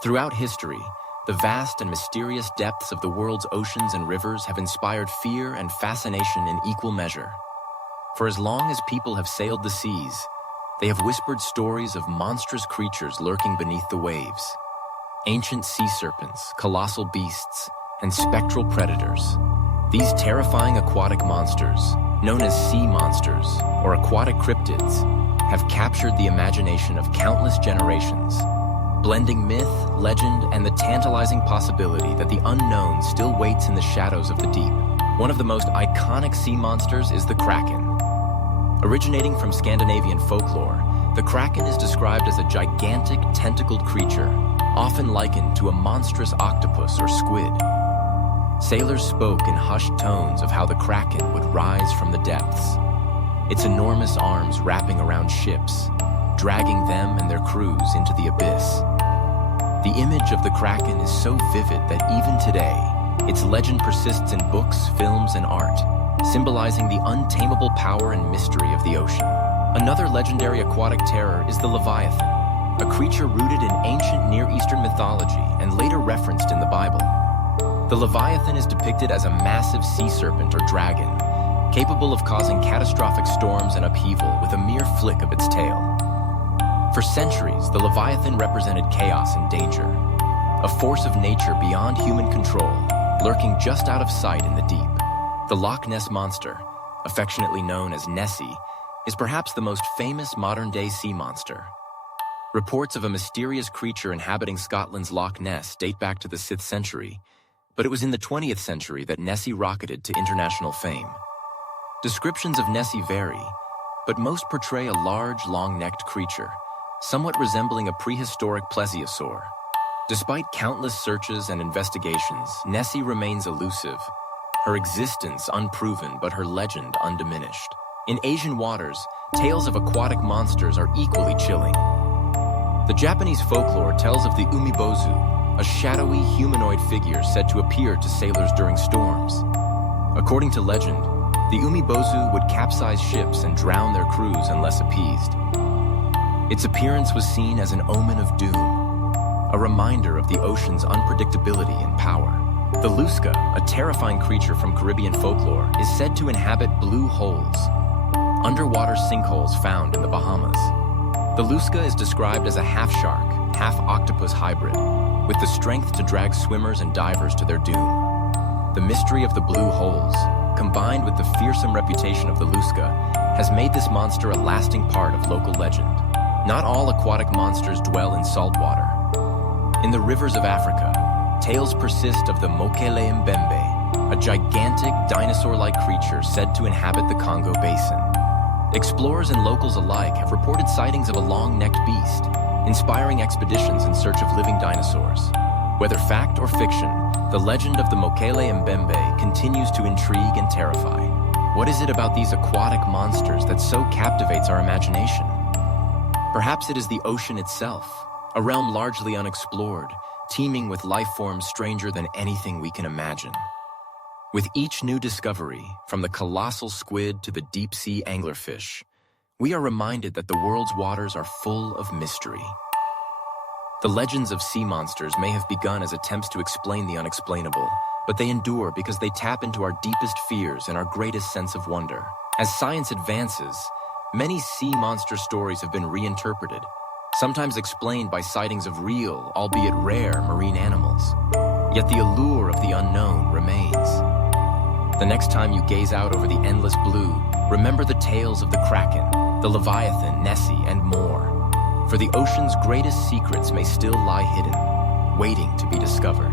Throughout history, the vast and mysterious depths of the world's oceans and rivers have inspired fear and fascination in equal measure. For as long as people have sailed the seas, they have whispered stories of monstrous creatures lurking beneath the waves. Ancient sea serpents, colossal beasts, and spectral predators. These terrifying aquatic monsters, known as sea monsters or aquatic cryptids, have captured the imagination of countless generations, blending myth, legend, and the tantalizing possibility that the unknown still waits in the shadows of the deep. One of the most iconic sea monsters is the Kraken. Originating from Scandinavian folklore, the Kraken is described as a gigantic, tentacled creature, often likened to a monstrous octopus or squid. Sailors spoke in hushed tones of how the Kraken would rise from the depths, its enormous arms wrapping around ships, dragging them and their crews into the abyss. The image of the Kraken is so vivid that even today, its legend persists in books, films, and art, symbolizing the untamable power and mystery of the ocean. Another legendary aquatic terror is the Leviathan, a creature rooted in ancient Near Eastern mythology and later referenced in the Bible. The Leviathan is depicted as a massive sea serpent or dragon, capable of causing catastrophic storms and upheaval with a mere flick of its tail. For centuries, the Leviathan represented chaos and danger, a force of nature beyond human control, lurking just out of sight in the deep. The Loch Ness Monster, affectionately known as Nessie, is perhaps the most famous modern-day sea monster. Reports of a mysterious creature inhabiting Scotland's Loch Ness date back to the 6th century, but it was in the 20th century that Nessie rocketed to international fame. Descriptions of Nessie vary, but most portray a large, long-necked creature, somewhat resembling a prehistoric plesiosaur. Despite countless searches and investigations, Nessie remains elusive, her existence unproven but her legend undiminished. In Asian waters, tales of aquatic monsters are equally chilling. The Japanese folklore tells of the umibozu, a shadowy humanoid figure said to appear to sailors during storms. According to legend, the umibozu would capsize ships and drown their crews unless appeased. Its appearance was seen as an omen of doom, a reminder of the ocean's unpredictability and power. The Lusca, a terrifying creature from Caribbean folklore, is said to inhabit blue holes, underwater sinkholes found in the Bahamas. The Lusca is described as a half-shark, half-octopus hybrid, with the strength to drag swimmers and divers to their doom. The mystery of the blue holes, combined with the fearsome reputation of the Lusca, has made this monster a lasting part of local legend. Not all aquatic monsters dwell in saltwater. In the rivers of Africa, tales persist of the Mokele Mbembe, a gigantic dinosaur-like creature said to inhabit the Congo Basin. Explorers and locals alike have reported sightings of a long-necked beast, inspiring expeditions in search of living dinosaurs. Whether fact or fiction, the legend of the Mokele Mbembe continues to intrigue and terrify. What is it about these aquatic monsters that so captivates our imagination? Perhaps it is the ocean itself, a realm largely unexplored, teeming with life forms stranger than anything we can imagine. With each new discovery, from the colossal squid to the deep-sea anglerfish, we are reminded that the world's waters are full of mystery. The legends of sea monsters may have begun as attempts to explain the unexplainable, but they endure because they tap into our deepest fears and our greatest sense of wonder. As science advances, many sea monster stories have been reinterpreted, sometimes explained by sightings of real, albeit rare, marine animals. Yet the allure of the unknown remains. The next time you gaze out over the endless blue, remember the tales of the Kraken, the Leviathan, Nessie, and more. For the ocean's greatest secrets may still lie hidden, waiting to be discovered.